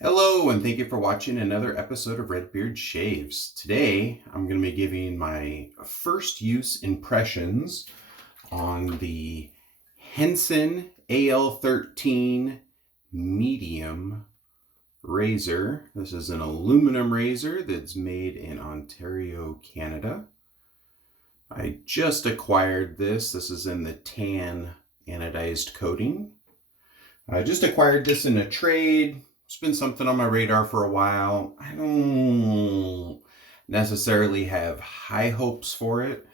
Hello, and thank you for watching another episode of Redbeard Shaves. Today, I'm going to be giving my first use impressions on the Henson Al-13 medium razor. This is an aluminum razor that's made in Ontario, Canada. I just acquired this. This is in the tan anodized coating. I just acquired this in a trade. It's been something on my radar for a while. I don't necessarily have high hopes for it.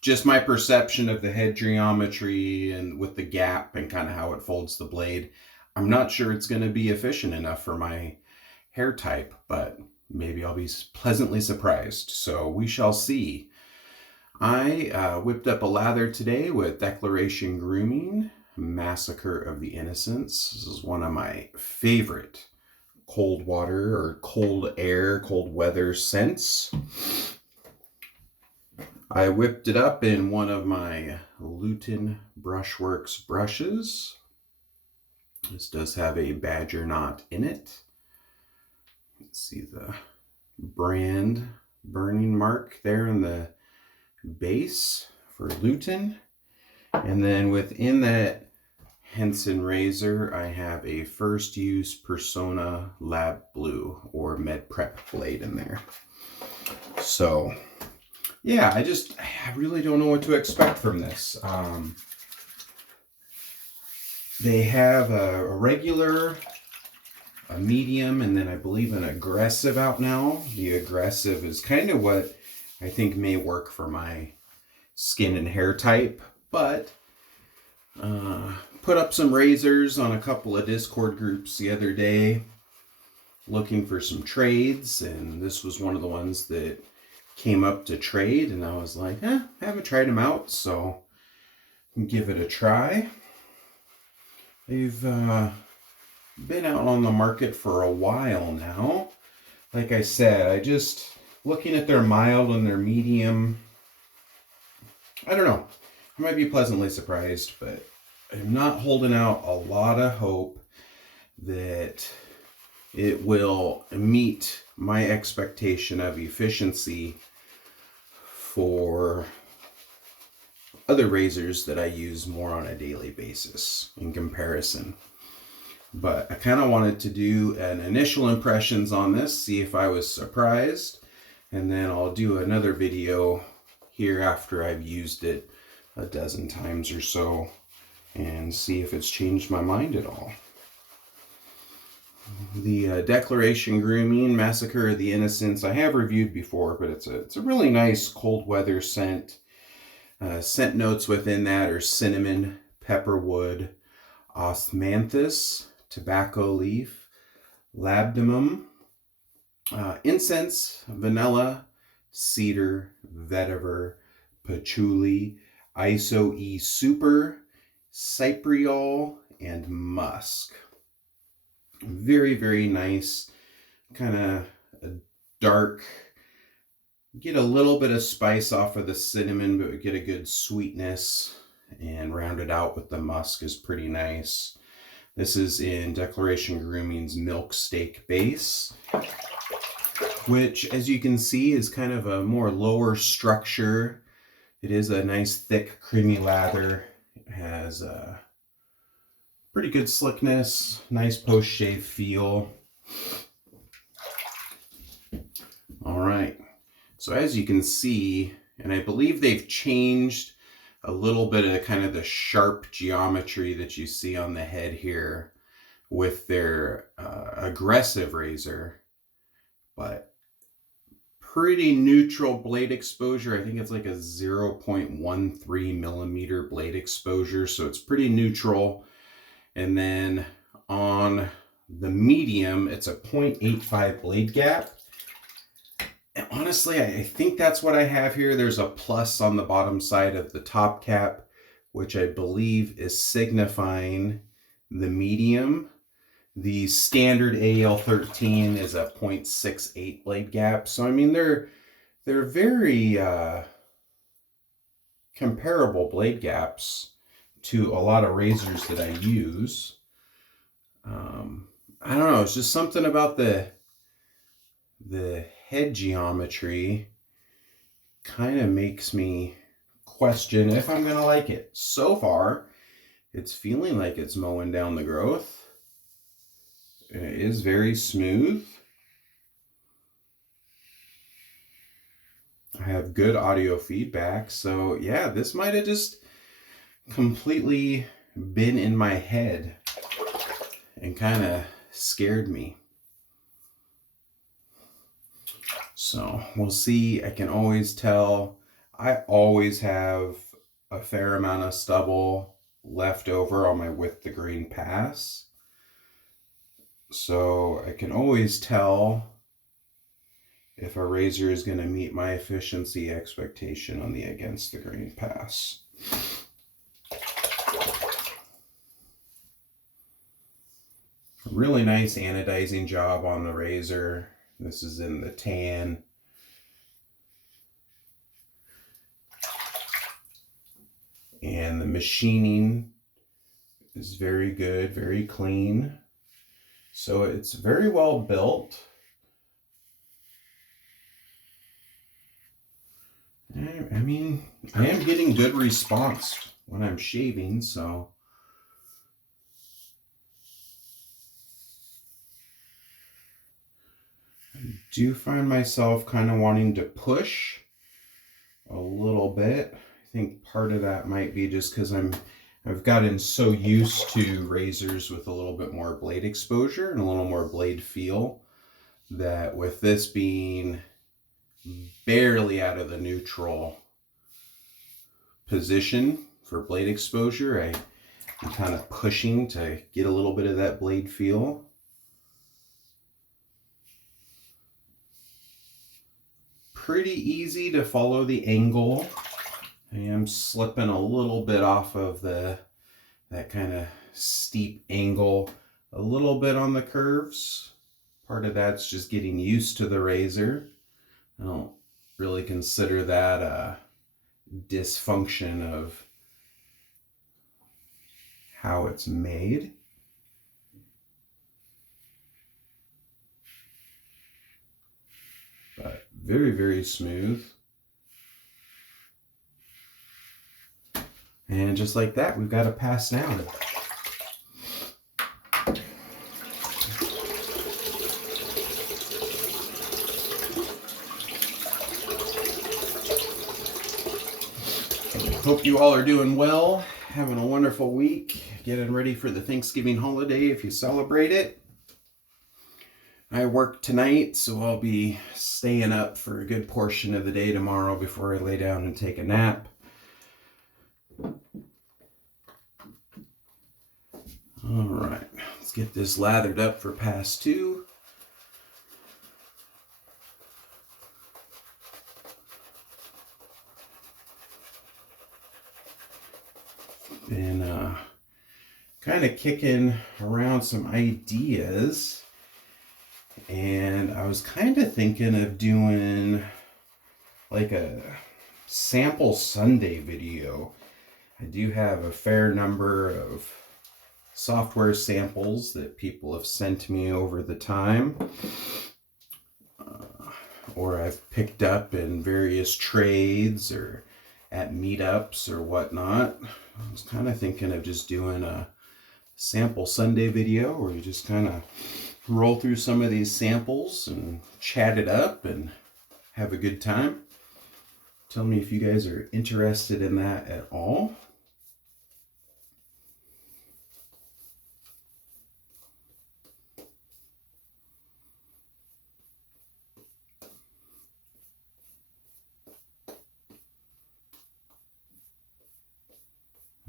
Just my perception of the head geometry and with the gap and kind of how it folds the blade. I'm not sure it's going to be efficient enough for my hair type, but maybe I'll be pleasantly surprised. So we shall see. I whipped up a lather today with Declaration Grooming, Massacre of the Innocents. This is one of my favorite cold water or cold air, cold weather scents. I whipped it up in one of my Lutin Brushworks brushes. This does have a badger knot in it. Let's see the brand burning mark there in the base for Lutin. And then within that Henson razor, I have a first use Personna Lab Blue or Med Prep blade in there. So yeah, I really don't know what to expect from this. They have a regular, a medium, and then I believe an aggressive out now. The aggressive is kind of what I think may work for my skin and hair type, but put up some razors on a couple of Discord groups the other day looking for some trades, and this was one of the ones that came up to trade, and I was like, I haven't tried them out, so give it a try. They've been out on the market for a while now. Like I said, looking at their mild and their medium, I don't know. I might be pleasantly surprised, but I'm not holding out a lot of hope that it will meet my expectation of efficiency for other razors that I use more on a daily basis in comparison. But I kind of wanted to do an initial impressions on this, see if I was surprised, and then I'll do another video here after I've used it a dozen times or so and see if it's changed my mind at all. The Declaration Grooming, Massacre of the Innocents, I have reviewed before, but it's a really nice cold weather scent. Scent notes within that are cinnamon, pepperwood, osmanthus, tobacco leaf, labdanum, incense, vanilla, cedar, vetiver, patchouli, iso-e super, cypriol, and musk. Very, very nice, kind of a dark, get a little bit of spice off of the cinnamon, but we get a good sweetness, and rounded out with the musk is pretty nice. This is in Declaration Grooming's Milk Steak Base, which, as you can see, is kind of a more lower structure. It is a nice, thick, creamy lather. It has a pretty good slickness, nice post-shave feel. All right. So as you can see, and I believe they've changed a little bit of kind of the sharp geometry that you see on the head here with their aggressive razor, but pretty neutral blade exposure. I think it's like a 0.13 millimeter blade exposure, so it's pretty neutral. And then on the medium, it's a 0.85 blade gap. And honestly, I think that's what I have here. There's a plus on the bottom side of the top cap, which I believe is signifying the medium. The standard Al-13 is a 0.68 blade gap. So, I mean, they're very comparable blade gaps to a lot of razors that I use. I don't know, it's just something about the head geometry kind of makes me question if I'm going to like it. So far, it's feeling like it's mowing down the growth. It is very smooth. I have good audio feedback, so yeah, this might have just completely been in my head and kind of scared me. So we'll see. I can always tell. I always have a fair amount of stubble left over on my With the Green pass. So I can always tell if a razor is going to meet my efficiency expectation on the Against the Grain pass. Really nice anodizing job on the razor. This is in the tan. And the machining is very good, very clean. So it's very well built. I mean, I am getting good response when I'm shaving, so. I do find myself kind of wanting to push a little bit. I think part of that might be just because I've gotten so used to razors with a little bit more blade exposure and a little more blade feel, that with this being barely out of the neutral position for blade exposure, I'm kind of pushing to get a little bit of that blade feel. Pretty easy to follow the angle. I am slipping a little bit off of that kind of steep angle, a little bit on the curves. Part of that's just getting used to the razor. I don't really consider that a dysfunction of how it's made. But very, very smooth. And just like that, we've got a pass down. Hope you all are doing well, having a wonderful week, getting ready for the Thanksgiving holiday if you celebrate it. I work tonight, so I'll be staying up for a good portion of the day tomorrow before I lay down and take a nap. All right, let's get this lathered up for pass 2. Been kind of kicking around some ideas, and I was kind of thinking of doing like a sample Sunday video. I do have a fair number of software samples that people have sent me over the time, or I've picked up in various trades or at meetups or whatnot. I was kind of thinking of just doing a sample Sunday video where you just kind of roll through some of these samples and chat it up and have a good time. Tell me if you guys are interested in that at all.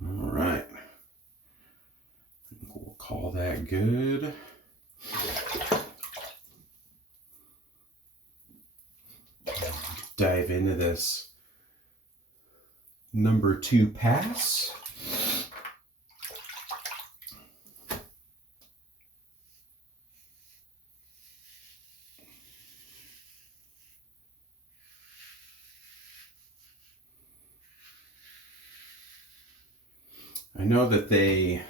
All right. We'll call that good. Dive into this number 2 pass. I know that they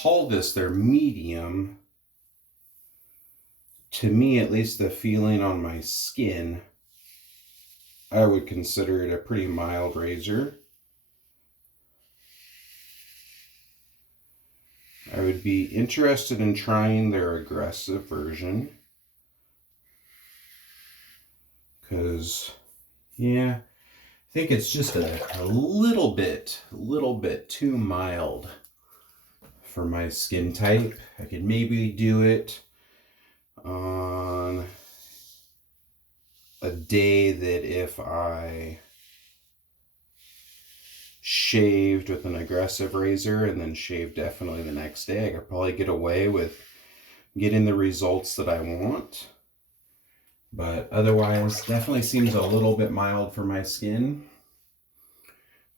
call this their medium. To me, at least the feeling on my skin, I would consider it a pretty mild razor. I would be interested in trying their aggressive version. Because, yeah, I think it's just a little bit too mild for my skin type. I could maybe do it on a day that if I shaved with an aggressive razor and then shaved definitely the next day, I could probably get away with getting the results that I want. But otherwise, definitely seems a little bit mild for my skin.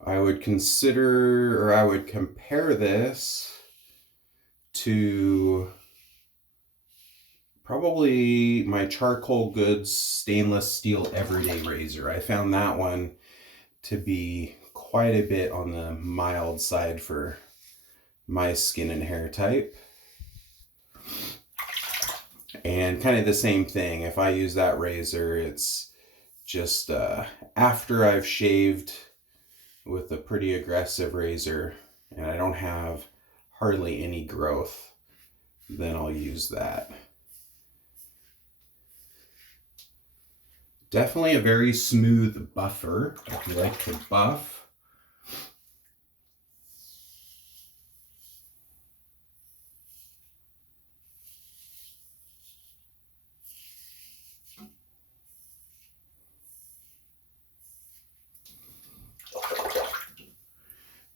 I would consider, or I would compare this to probably my Charcoal Goods stainless steel everyday razor. I found that one to be quite a bit on the mild side for my skin and hair type. And kind of the same thing, if I use that razor, it's just after I've shaved with a pretty aggressive razor and I don't have hardly any growth, then I'll use that. Definitely a very smooth buffer if you like to buff.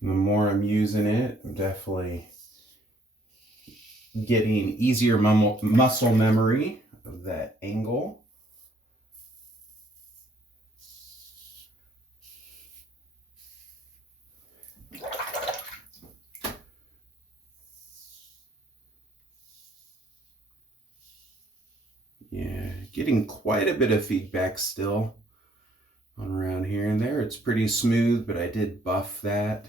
The more I'm using it, I'm definitely getting easier muscle memory of that angle. Yeah, getting quite a bit of feedback still on around here and there. It's pretty smooth, but I did buff that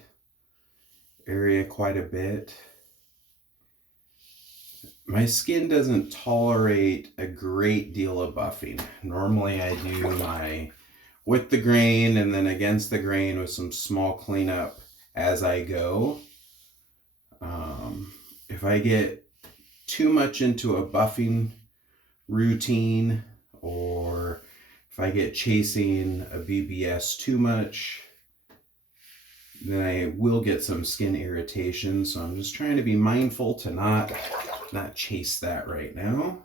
area quite a bit. My skin doesn't tolerate a great deal of buffing. Normally I do my with the grain and then against the grain with some small cleanup as I go. If I get too much into a buffing routine, or if I get chasing a BBS too much, then I will get some skin irritation. So I'm just trying to be mindful to not chase that right now.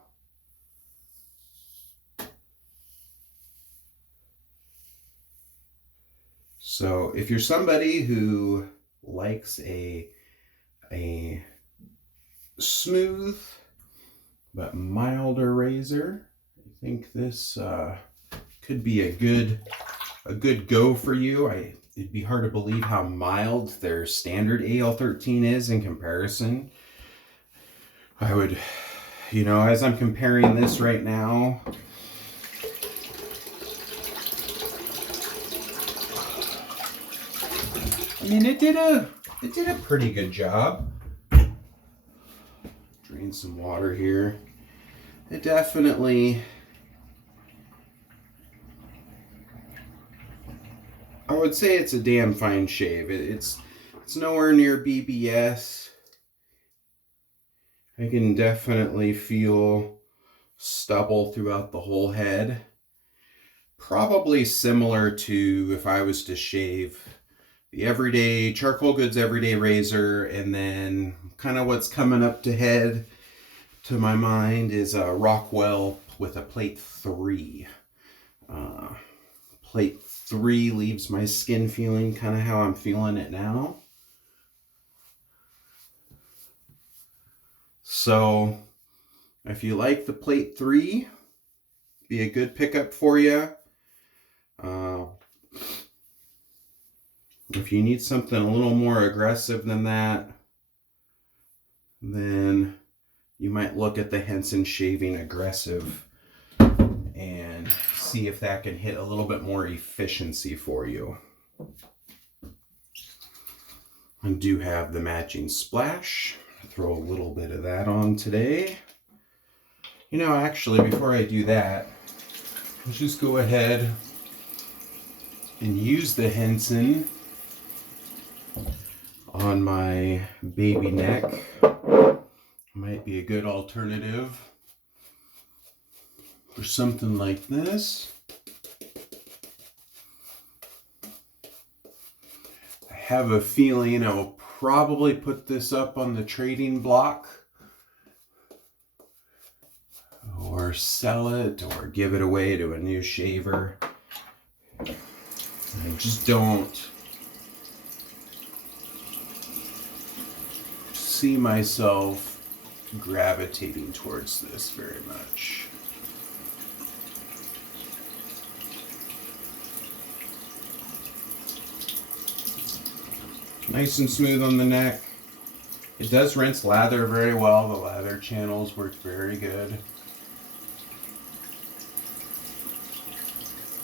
So if you're somebody who likes a smooth but milder razor, I think this could be a good go for you. It'd be hard to believe how mild their standard Al-13 is in comparison. I would, as I'm comparing this right now, I mean, it did a pretty good job. Drain some water here. It definitely, I would say it's a damn fine shave. It's nowhere near BBS. I can definitely feel stubble throughout the whole head. Probably similar to if I was to shave the everyday Charcoal Goods everyday razor, and then kind of what's coming up to head to my mind is a Rockwell with a plate 3. Plate 3 leaves my skin feeling kind of how I'm feeling it now. So if you like the plate 3, be a good pickup for you. If you need something a little more aggressive than that, then you might look at the Henson Shaving Aggressive and see if that can hit a little bit more efficiency for you. I do have the matching splash Throw a little bit of that on today. You know, actually, before I do that, let's just go ahead and use the Henson on my baby neck. Might be a good alternative for something like this. I have a feeling I will probably put this up on the trading block or sell it or give it away to a new shaver. I just don't see myself gravitating towards this very much. Nice and smooth on the neck. It does rinse lather very well. The lather channels work very good.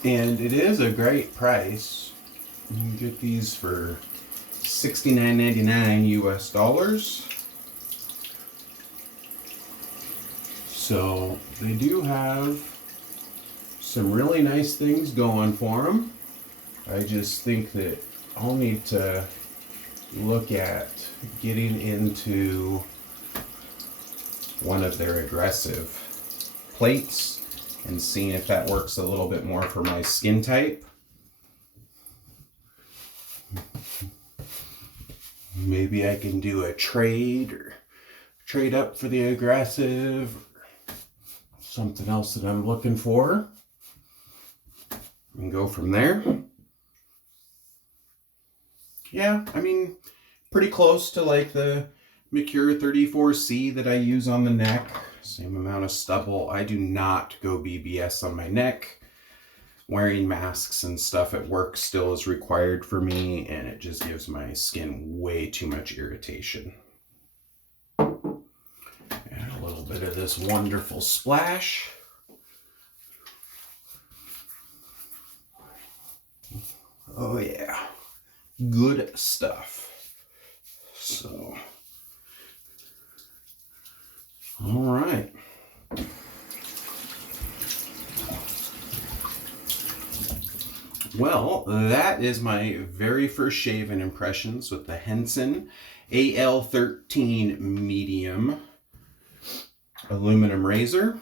And it is a great price. You can get these for $69.99 US dollars. So they do have some really nice things going for them. I just think that I'll need to look at getting into one of their aggressive plates and seeing if that works a little bit more for my skin type. Maybe I can do a trade or trade up for the aggressive, or something else that I'm looking for, and go from there. Yeah, I mean, pretty close to like the Massacre 34C that I use on the neck. Same amount of stubble. I do not go BBS on my neck. Wearing masks and stuff at work still is required for me, and it just gives my skin way too much irritation. Add a little bit of this wonderful splash. Oh yeah, good stuff. So, all right. Well, that is my very first shave and impressions with the Henson Al-13 medium aluminum razor.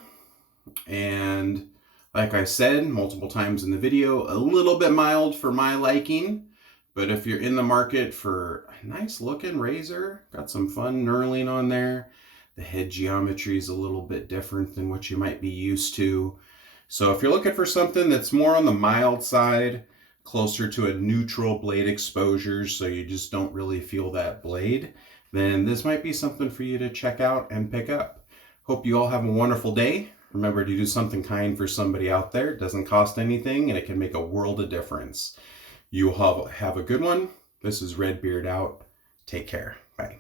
And like I said multiple times in the video, a little bit mild for my liking. But if you're in the market for a nice looking razor, got some fun knurling on there. The head geometry is a little bit different than what you might be used to. So if you're looking for something that's more on the mild side, closer to a neutral blade exposure, so you just don't really feel that blade, then this might be something for you to check out and pick up. Hope you all have a wonderful day. Remember to do something kind for somebody out there. It doesn't cost anything, and it can make a world of difference. You all have a good one. This is Redbeard out. Take care. Bye.